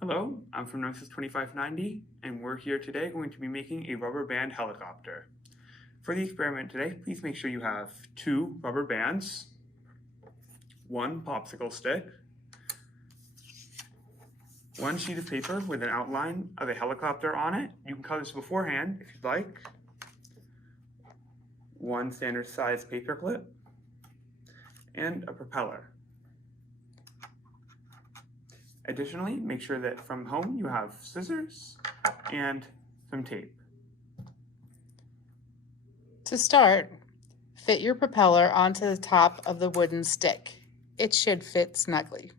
Hello, I'm from Gnosis 2590, and we're here today going to be making a rubber band helicopter. For the experiment today, please make sure you have 2 rubber bands, 1 popsicle stick, 1 sheet of paper with an outline of a helicopter on it. You can color this beforehand if you'd like, 1 standard size paper clip, and a propeller. Additionally, make sure that from home you have scissors and some tape. To start, fit your propeller onto the top of the wooden stick. It should fit snugly.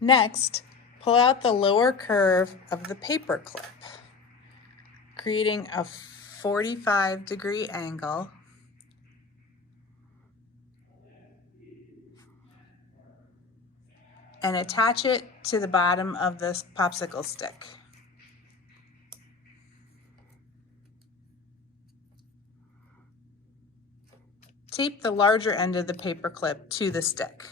Next, pull out the lower curve of the paper clip, creating a 45-degree angle and attach it to the bottom of this popsicle stick. Tape the larger end of the paper clip to the stick.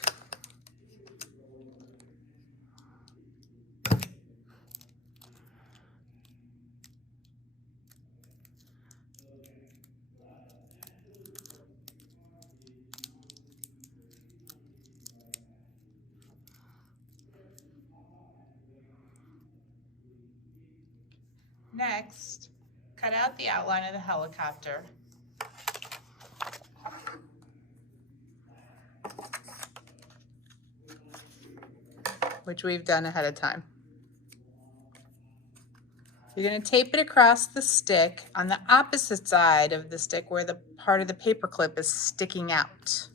Next, cut out the outline of the helicopter which we've done ahead of time. You're going to tape it across the stick on the opposite side of the stick where the part of the paper clip is sticking out.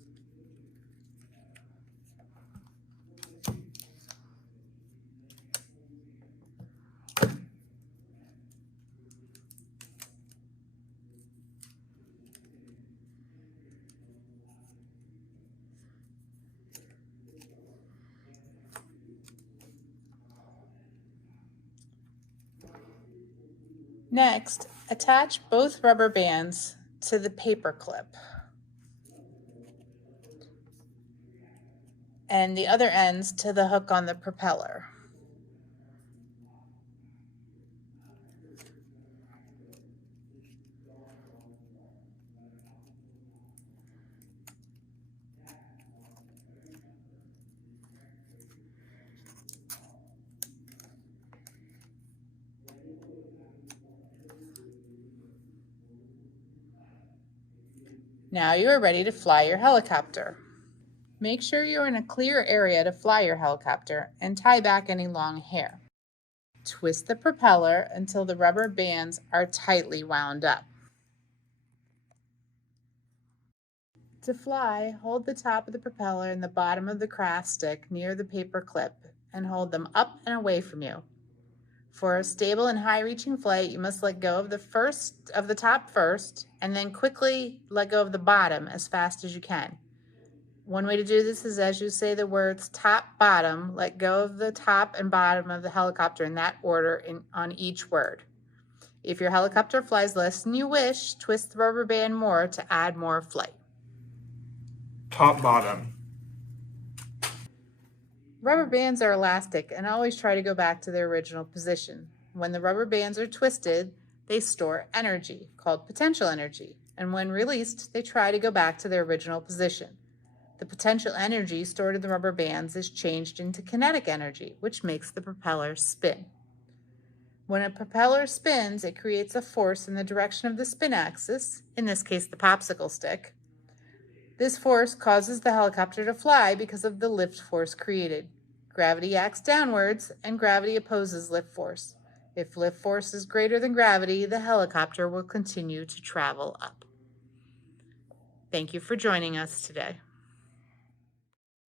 Next, attach both rubber bands to the paper clip and the other ends to the hook on the propeller. Now you are ready to fly your helicopter. Make sure you're in a clear area to fly your helicopter and tie back any long hair. Twist the propeller until the rubber bands are tightly wound up. To fly, hold the top of the propeller and the bottom of the craft stick near the paper clip and hold them up and away from you. For a stable and high-reaching flight, you must let go of the top first and then quickly let go of the bottom as fast as you can. One way to do this is as you say the words top, bottom, let go of the top and bottom of the helicopter in that order on each word. If your helicopter flies less than you wish, twist the rubber band more to add more flight. Top, bottom. Rubber bands are elastic and always try to go back to their original position. When the rubber bands are twisted, they store energy, called potential energy, and when released, they try to go back to their original position. The potential energy stored in the rubber bands is changed into kinetic energy, which makes the propeller spin. When a propeller spins, it creates a force in the direction of the spin axis, in this case the popsicle stick. This force causes the helicopter to fly because of the lift force created. Gravity acts downwards, and gravity opposes lift force. If lift force is greater than gravity, the helicopter will continue to travel up. Thank you for joining us today.